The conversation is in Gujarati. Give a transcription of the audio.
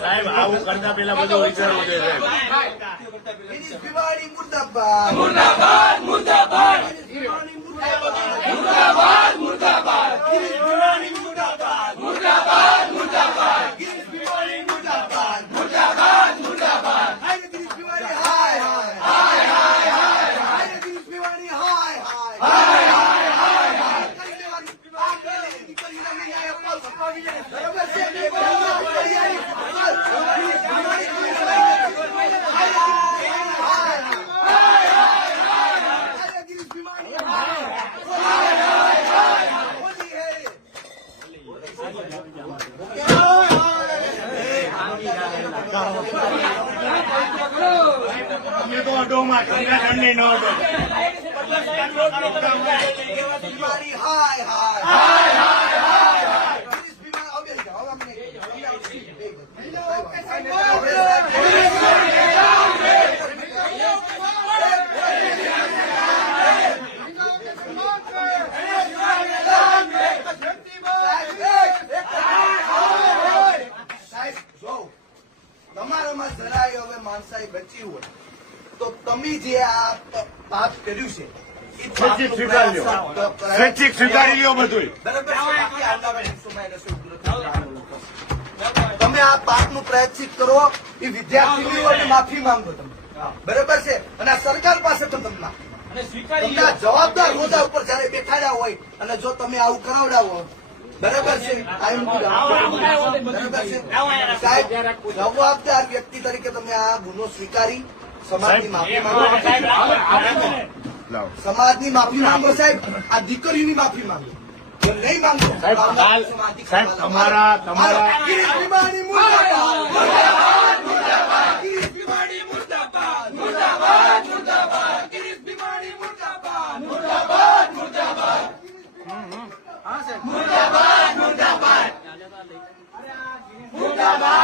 સાહેબ આવું કરતા પેલા બધું વિચારવું જોઈએ સાહેબ. મુર્દાબાદ. મુર્દાબાદ મુર્દાબાદ. મુર્દાબાદ. મુર્દાબાદ મુર્દાબાદ મુર્દાબાદ ગિરીશ ભીમાણી મુર્દાબાદ મુર્દાબાદ મુર્દાબાદ હાય ગિરીશ ભીમાણી હાય હાય હાય હાય હાય ગિરીશ ભીમાણી હાય હાય હાય હાય હાય કરી લેવાની આ પેલી દીકરીના ન્યાય અપાવશો. બરાબર છે? ગિરીશ ભીમાણી અરે ગિરીશ ભીમાણી હોલી હે અમે તો અડોમાં તમને દંડે ન અડો બીમારી હાય હાય હાય હાય હાય ગિરીશ ભીમાણી હવે જાઓ અમને સાહેબ જો તમારામાં જરાય હવે માણસાઈ બચી હોય તો તમે જે આ પાપ કર્યું છે તમે આ પાપનું પ્રાયશ્ચિત કરો એ વિદ્યાર્થીઓને માફી માંગો તમે. બરાબર છે? અને આ સરકાર પાસે પણ તમને જવાબદાર હોદ્દા ઉપર જયારે બેઠાડ્યા હોય અને જો તમે આવું કરાવડાવો બરાબર છે? કાયમ બરાબર છે? સાહેબ જવાબદાર વ્યક્તિ તરીકે તમે આ ગુનો સ્વીકારી. સમાજની માફી માંગો. સમાજની માફી માંગો સાહેબ. આ દીકરીની માફી માંગો. નહીં માંગો સાહેબ, તમારા- તમારા- जिंदाबाद